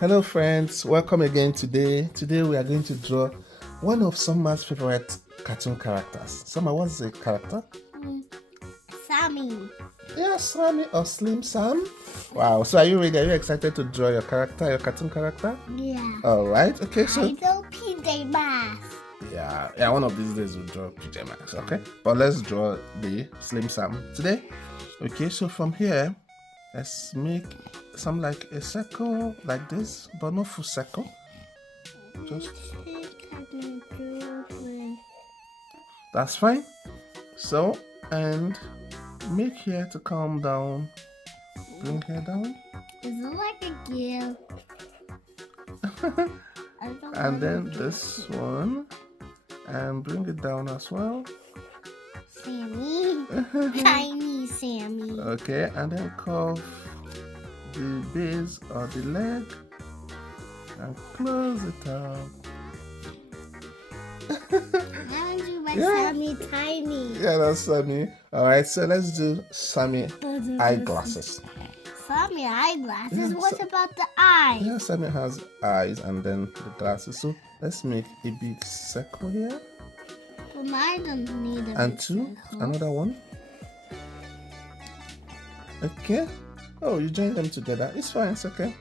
Hello friends, welcome again today. Today we are going to draw one of Summer's favorite cartoon characters. Summer, what's the character? Sammy. Yeah, Sammy or Slim Sam. Wow, so are you ready? Are you excited to draw your character, your cartoon character? Yeah. Alright, okay, so... I know PJ Masks. Yeah, one of these days we'll draw PJ Masks, okay? But let's draw the Slim Sam today. Okay, so from here, let's make some like a circle like this, but not full circle. Just that's fine. So, and make here to calm down. Bring here down. Is it like a gift? And then this one, and bring it down as well. Sammy. Tiny Sammy. Okay, and then curve the base or the leg and close it up. Now do my Sammy tiny. Yeah, that's Sammy. Alright, so let's do Sammy eyeglasses. Sammy eyeglasses? Yeah, what about the eyes? Yeah, Sammy has eyes and then the glasses. So let's make a big circle here. Well, mine don't need a and two, circle. Another one. Okay. Oh, you join them together. It's fine, it's okay.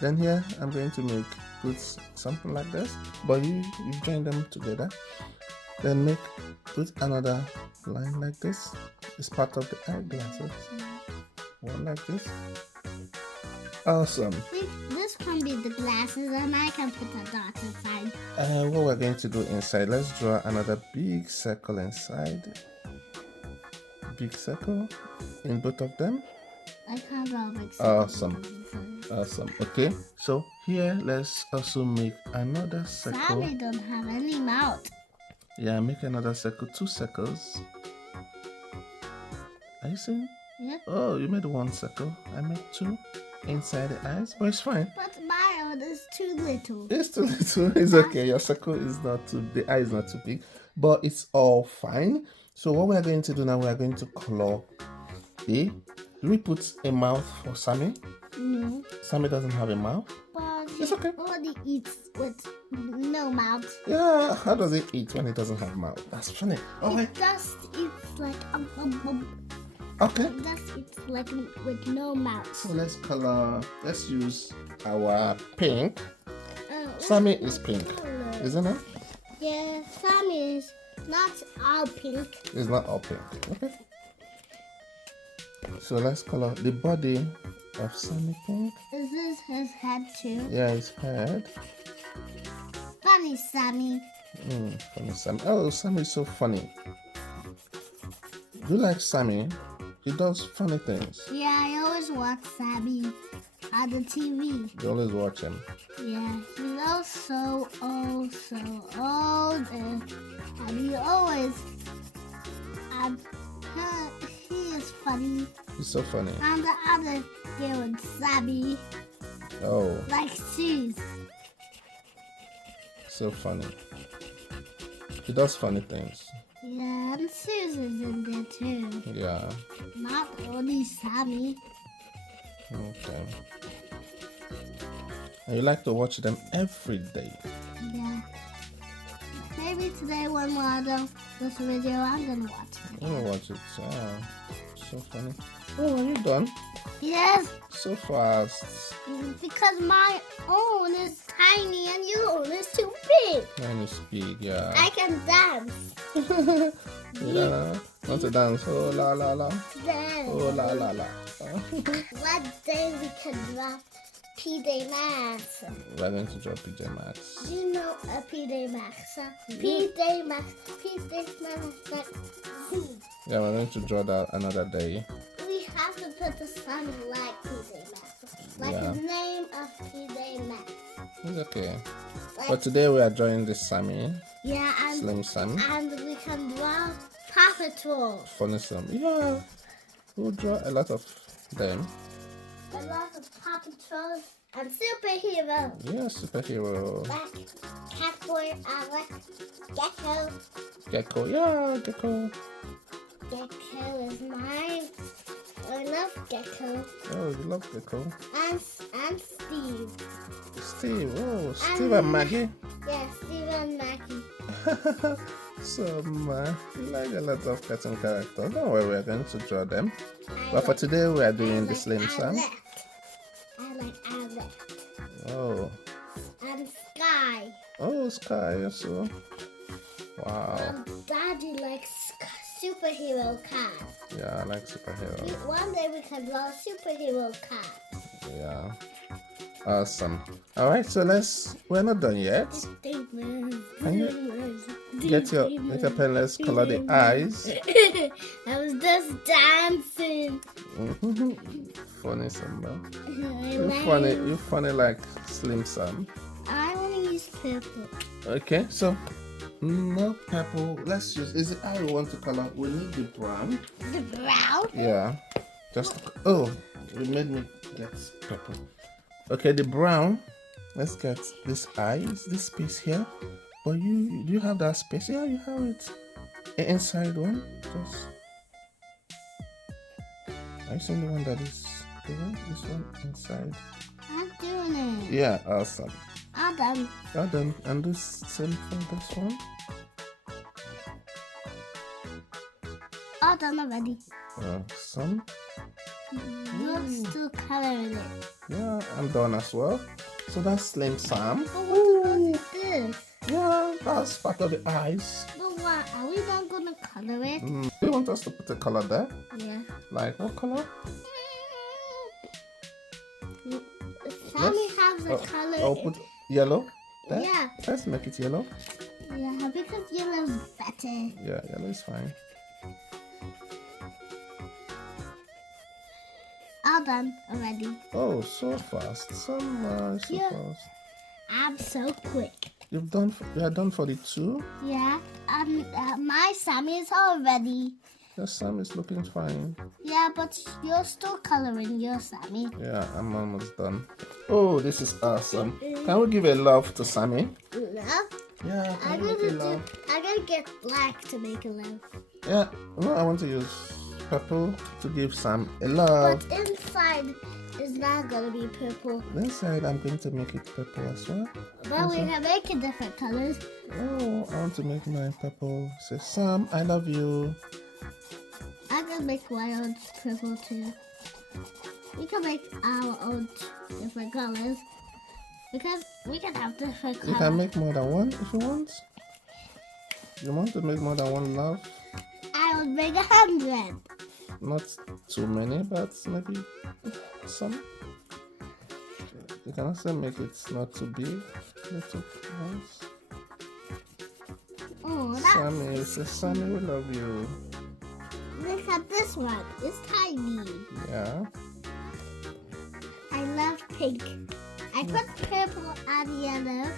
Then here I'm going to put something like this, but you join them together. Then put another line like this. It's part of the eyeglasses. One like this. Awesome. This can be the glasses, and I can put a dot inside. What we're going to do inside? Let's draw another big circle inside. Big circle in both of them. I can't draw a big circle. Awesome. Okay, so here let's also make another circle. Sammy don't have any mouth. Yeah, make another circle, 2 circles. Are you seeing? Yeah. Oh, you made 1 circle. I made 2 inside the eyes, but it's fine. But my own is too little. It's too little. It's okay. Your circle is not too. The eye is not too big, but it's all fine. So what we are going to do now? We are going to color the. Do we put a mouth for Sammy? No. Sammy doesn't have a mouth. But it's okay. Only eats with no mouth. Yeah, how does it eat when it doesn't have mouth? That's funny. Oh, it just eats like okay. It just eats like with no mouth. So let's use our pink. Sammy is pink, isn't it? Yeah, Sammy is not all pink. It's not all pink. Okay. So let's color the body of Sammy pink. Is this his head too? Yeah, his head. Funny Sammy. Funny Sammy. Oh, Sammy is so funny. Do you like Sammy? He does funny things. Yeah, I always watch Sammy on the TV. You always watch him? Yeah, he's also old. And he always... he is funny. He's so funny. And the other girl with Sammy. Oh. Like Suze. So funny. He does funny things. Yeah, and Suze is in there too. Yeah. Not only Sammy. Okay. And you like to watch them every day? Yeah. Maybe today when we're done this video, I'm gonna watch it. I'm gonna watch it. So funny. Oh, are you done? Yes. So fast. Because my own is tiny and your own is too big. Mine is big, yeah. I can dance. Yeah. Want to dance? Oh la la la. Dance. Oh la la la. What day we can draw PJ Masks? We're going to draw PJ Masks. Do you know a PJ Masks? PJ Masks. Yeah, we're going to draw that another day. We have to put the sun like PJ Masks. Like the name of PJ Masks. It's okay. But today we are drawing the Sammy. Yeah, and Slim Sammy. And we can draw Paw Patrol. Funny Sammy. Yeah. We'll draw a lot of them. A lot of Paw Patrol and superheroes. Yeah, superhero. Like Catboy, Alex, Gecko. Gecko, yeah, Gecko. Gecko is mine. I love Gecko. Oh, you love Gecko. And Steve. Steve. Oh, Steve and Maggie. Yeah, Steve and Maggie. So, we like a lot of cartoon characters. Don't worry, we're going to draw them. But for today, we are doing the Slim Sam. I like Alex. Oh. And Sky. Oh, Sky, so. Wow. Daddy likes superhero cars. Yeah, I like superheroes. One day we can draw superhero cars. Yeah. Awesome. Alright, so we're not done yet. Can you get your pen, let's color the eyes. I was just dancing. Funny, Samba. You're funny like Slim Sam. I want to use purple. Okay, so no purple. Let's use. Is it how we want to color? We need the brown. The brown? Yeah. We made me get purple. Okay, the brown. Let's get this eyes, this space here. But do you have that space? Yeah, you have it. Inside one. Just. Are you seeing the one that is the one? This one inside. I'm doing it. Yeah, awesome. All done. Well done. And do same for this one. All done already. Awesome. You're still coloring it. Yeah, I'm done as well. So that's Slim Sam. But what is this? Yeah, that's part of the eyes. But what? Are we not going to color it? Do you want us to put a color there? Yeah. Like what color? Sammy has a color. I'll put yellow there? Yeah. Let's make it yellow. Yeah, because yellow's better. Yeah, yellow is fine. All done already. Oh, so fast. So fast. I'm so quick. You are done for the two? Yeah. My Sammy is already. Your Sam is looking fine. Yeah, but you're still coloring your Sammy. Yeah, I'm almost done. Oh, this is awesome. Can we give a love to Sammy? Love? Yeah, I'm gonna get black to make a love. Yeah, no, I want to use purple to give Sam a love. But inside is not gonna be purple. Inside, I'm going to make it purple as well. But we can make it different colors. Oh, I want to make mine purple. Say, Sam, I love you. I'm gonna make my own purple too. We can make our own different colors. Because we can have different colors. You can make more than one if you want. You want to make more than one love? I would make 100. Not too many, but maybe some. You can also make it not too big. Little ones. Oh, Sammy, say, Sammy, we love you. Look at this one. It's tiny. Yeah. I love pink. I put purple and yellow.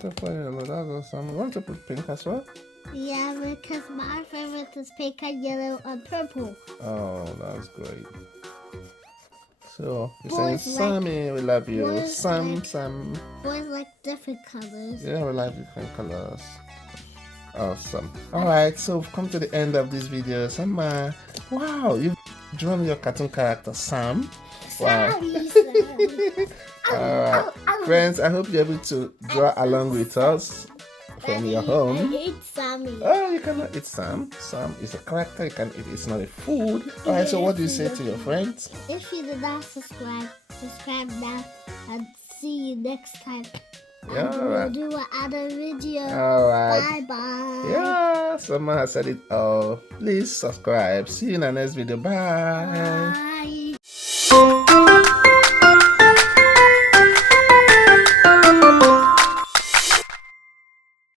Purple and yellow, that's awesome. You want to put pink as well? Yeah, because my favorite is pink and yellow and purple. Oh, that's great. So, you're Boys saying, like- Sammy, we love you. boys Sam, like- Sam. Boys like different colors. Yeah, we like different colors. Awesome. Alright, so we've come to the end of this video. Sam, wow, you've drawn your cartoon character, Sam. Wow. Sammy. Alright, friends, I hope you're able to draw along with us from your I home. hate Sammy. Oh, you cannot eat Sam. Sam is a character, you can eat. It's not a food. Alright, so what do you say to your friends? If you did not subscribe now and see you next time. Yeah, And alright. we'll do another video. Alright. Bye-bye. Yeah, someone has said it all. Please subscribe. See you in the next video. Bye. Bye.